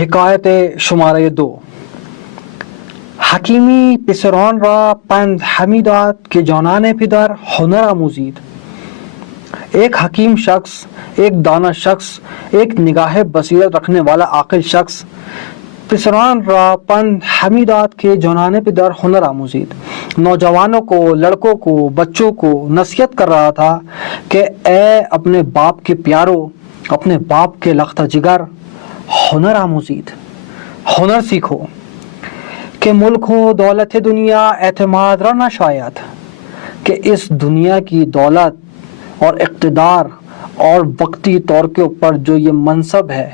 حکایت شماره 2. حکیمی پسران را پند همی داد که جانان پدر هنر آموزید. ایک حکیم شخص، ایک دانا شخص، ایک نگاہ بصیرت رکھنے والا عاقل شخص پسران را پند ہمی داد کہ جانان پدر ہنر آموزید، نوجوانوں کو، لڑکوں کو، بچوں کو نصیحت کر رہا تھا کہ اے اپنے باپ کے پیارو، اپنے باپ کے لختہ جگر، ہنر آموزید، ہنر سیکھو کہ ملک ہو دولت دنیا اعتماد را نہ شاید، کہ اس دنیا کی دولت اور اقتدار اور وقتی طور کے اوپر جو یہ منصب ہے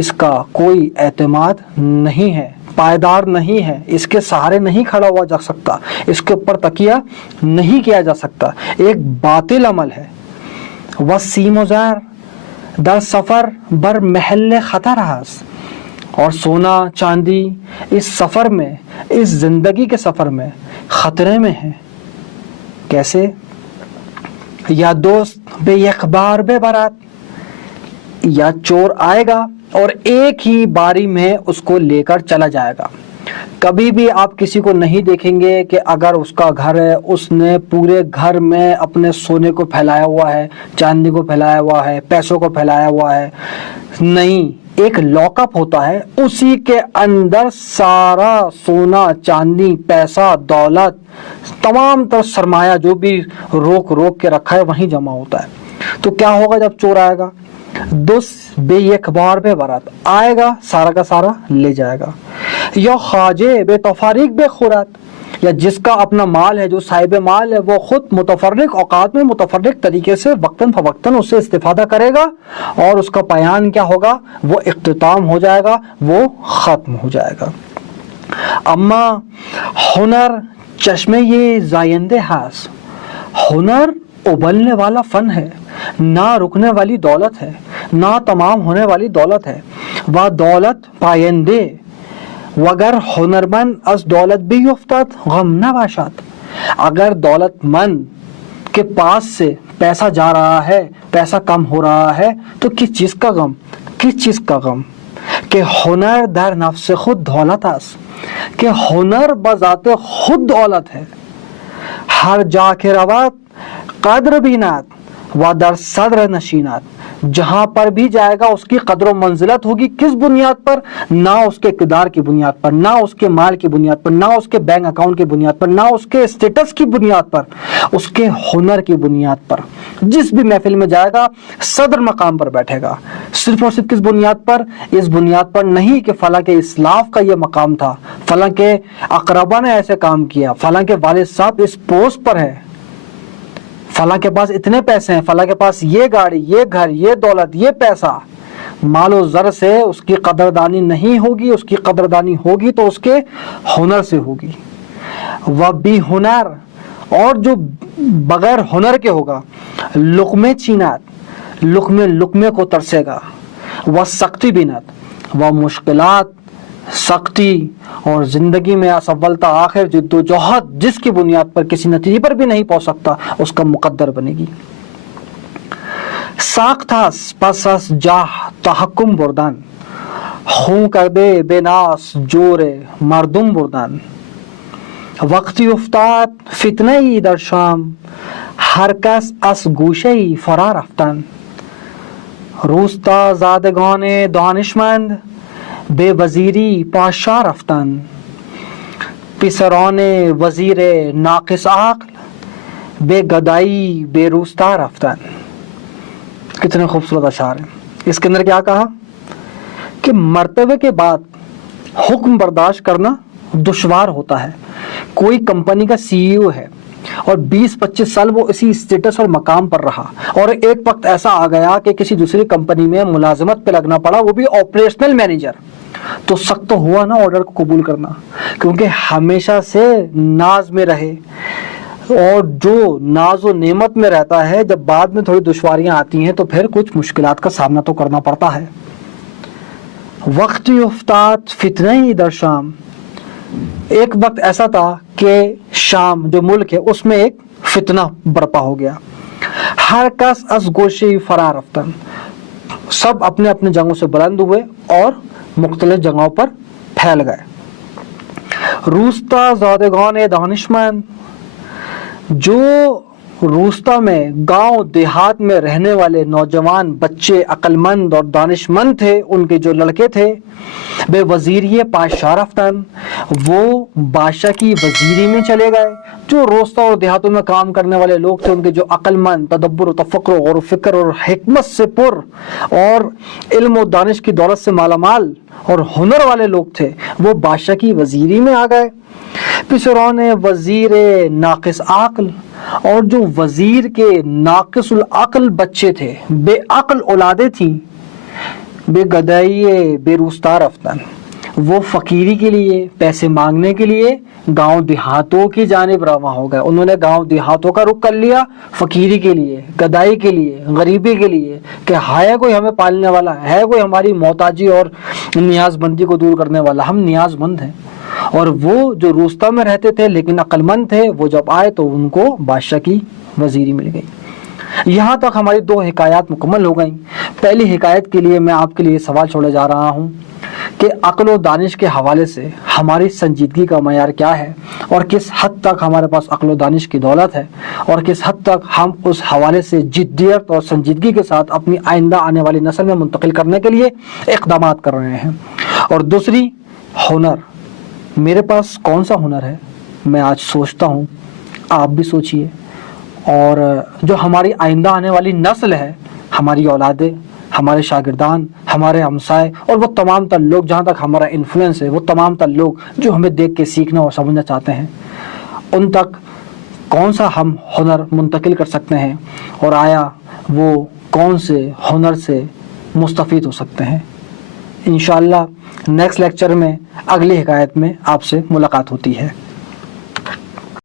اس کا کوئی اعتماد نہیں ہے، پائیدار نہیں ہے، اس کے سہارے نہیں کھڑا ہوا جا سکتا، اس کے اوپر تکیہ نہیں کیا جا سکتا، ایک باطل عمل ہے۔ وسیم و زر در سفر بر محل خطر ہست، اور سونا چاندی اس سفر میں، اس زندگی کے سفر میں خطرے میں ہے۔ کیسے؟ یا دوست بے اخبار بے برات، یا چور آئے گا اور ایک ہی باری میں اس کو لے کر چلا جائے گا۔ کبھی بھی آپ کسی کو نہیں دیکھیں گے کہ اگر اس کا گھر ہے اس نے پورے گھر میں اپنے سونے کو پھیلایا ہوا ہے، چاندی کو پھیلایا ہوا ہے، پیسوں کو پھیلایا ہوا ہے، نہیں، ایک لاک اپ ہوتا ہے، اسی کے اندر سارا سونا چاندی پیسہ دولت تمام تر سرمایہ جو بھی روک کے رکھا ہے وہیں جمع ہوتا ہے۔ تو کیا ہوگا جب چور آئے گا؟ دوست بے اخبار بے برات آئے گا، سارا کا سارا لے جائے گا۔ یا خواجے بے تفریق بے خورت، یا جس کا اپنا مال ہے، جو صاحب مال ہے، وہ خود متفرق اوقات میں متفرق طریقے سے وقتاً فوقتاً اس سے استفادہ کرے گا، اور اس کا پایان کیا ہوگا؟ وہ اختتام ہو جائے گا، وہ ختم ہو جائے گا۔ اما ہنر چشمے یہ زائندے ہاس، ہنر ابلنے والا فن ہے، نہ رکنے والی دولت ہے، نہ تمام ہونے والی دولت ہے۔ وہ دولت پائندے وگر ہنرمند از دولت بھی افتاد غم نہ باشد، اگر دولت مند کے پاس سے پیسہ جا رہا ہے، پیسہ کم ہو رہا ہے تو کس چیز کا غم؟ کس چیز کا غم؟ کہ ہنر در نفس خود دولت است، کہ ہنر بذات خود دولت ہے۔ ہر جا کے روات قدر بینات و در صدر نشینات، جہاں پر بھی جائے گا اس کی قدر و منزلت ہوگی، کس بنیاد پر؟ نہ اس کے اقتدار کی بنیاد پر، نہ اس کے مال کی بنیاد پر، نہ اس کے بینک اکاؤنٹ کی بنیاد پر، نہ اس کے اسٹیٹس کی بنیاد پر، اس کے ہنر کی بنیاد پر۔ جس بھی محفل میں جائے گا صدر مقام پر بیٹھے گا، صرف اور صرف کس بنیاد پر؟ اس بنیاد پر نہیں کہ فلاں کے اسلاف کا یہ مقام تھا، فلاں کے اقربا نے ایسے کام کیا، فلاں کے والد صاحب اس پوسٹ پر ہے، فلاں کے پاس اتنے پیسے ہیں، فلاں کے پاس یہ گاڑی، یہ گھر، یہ دولت، یہ پیسہ۔ مال و زر سے اس کی قدردانی نہیں ہوگی، اس کی قدردانی ہوگی تو اس کے ہنر سے ہوگی۔ وہ بھی ہنر، اور جو بغیر ہنر کے ہوگا، لقمے چینات، لقمے کو ترسے گا، وہ سختی بینت، وہ مشکلات، سختی اور زندگی میں اول آخر جد و جہد جس کی بنیاد پر کسی نتیجے پر بھی نہیں پہنچ سکتا اس کا مقدر بنے گی۔ ساختاس پس از جاہ تحکم بردن، خون کردے بے ناس جور مردم بردن، وقتی افتاد فتنه ای در شام، هر کس از گوشه ای فرا رفتن، روستا زادگان دانشمند بے وزیری پادشاہ رفتن، پسران وزیر ناقص عقل بے گدائی بے روستا رفتن۔ کتنے خوبصورت اشعار ہیں۔ اس کے اندر کیا کہا کہ مرتبے کے بعد حکم برداشت کرنا دشوار ہوتا ہے۔ کوئی کمپنی کا سی ای او ہے اور 20-25 سال وہ اسی اسٹیٹس اور مقام پر رہا، اور ایک وقت ایسا آ گیا کہ کسی دوسری کمپنی میں ملازمت پہ لگنا پڑا، وہ بھی آپریشنل مینیجر، تو سخت تو ہوا نا آرڈر کو قبول کرنا، کیونکہ ہمیشہ سے ناز میں رہے، اور جو ناز و نعمت میں رہتا ہے جب بعد میں تھوڑی دشواریاں آتی ہیں تو پھر کچھ مشکلات کا سامنا تو کرنا پڑتا ہے۔ وقتی افتاد فتنہ در شام، ایک وقت ایسا تھا کہ شام جو ملک ہے اس میں ایک فتنہ برپا ہو گیا۔ ہر کس از گوشے فرا رفتن، سب اپنے اپنے جنگوں سے بلند ہوئے اور مختلف جگہوں پر پھیل گئے۔ روستہ زادگان دانشمند، جو روستہ میں گاؤں دیہات میں رہنے والے نوجوان بچے عقل مند اور دانش مند تھے، ان کے جو لڑکے تھے، بے وزیری پادشاہ رفتن، وہ بادشاہ کی وزیری میں چلے گئے۔ جو روستہ اور دیہاتوں میں کام کرنے والے لوگ تھے، ان کے جو عقل مند، تدبر و تفکر، غور و فکر اور حکمت سے پر اور علم و دانش کی دولت سے مالا مال اور ہنر والے لوگ تھے، وہ بادشاہ کی وزیری میں آ گئے۔ پسرون وزیر ناقص عقل، اور جو وزیر کے ناقص العقل بچے تھے، بے عقل اولادیں تھیں، بے گدائی بے روستہ رفتن، وہ فقیری کے لیے، پیسے مانگنے کے لیے گاؤں دیہاتوں کی جانب رواں ہو گئے۔ انہوں نے گاؤں دیہاتوں کا رخ کر لیا، فقیری کے لیے، گدائی کے لیے، غریبی کے لیے، کہ ہے کوئی ہمیں پالنے والا، ہے کوئی ہماری محتاجی اور نیاز مندی کو دور کرنے والا، ہم نیاز مند ہیں۔ اور وہ جو روستہ میں رہتے تھے لیکن عقل مند تھے، وہ جب آئے تو ان کو بادشاہ کی وزیری مل گئی۔ یہاں تک ہماری 2 حکایات مکمل ہو گئیں۔ پہلی حکایت کے لیے میں آپ کے لیے سوال چھوڑے جا رہا ہوں کہ عقل و دانش کے حوالے سے ہماری سنجیدگی کا معیار کیا ہے، اور کس حد تک ہمارے پاس عقل و دانش کی دولت ہے، اور کس حد تک ہم اس حوالے سے جدیت اور سنجیدگی کے ساتھ اپنی آئندہ آنے والی نسل میں منتقل کرنے کے لیے اقدامات کر رہے ہیں۔ اور دوسری، ہنر، میرے پاس کون سا ہنر ہے؟ میں آج سوچتا ہوں، آپ بھی سوچئے، اور جو ہماری آئندہ آنے والی نسل ہے، ہماری اولادیں، ہمارے شاگردان، ہمارے ہمسائے، اور وہ تمام تر لوگ جہاں تک ہمارا انفلوئنس ہے، وہ تمام تر لوگ جو ہمیں دیکھ کے سیکھنا اور سمجھنا چاہتے ہیں، ان تک کون سا ہم ہنر منتقل کر سکتے ہیں، اور آیا وہ کون سے ہنر سے مستفید ہو سکتے ہیں؟ انشاءاللہ نیکسٹ لیکچر میں اگلی حکایت میں آپ سے ملاقات ہوتی ہے۔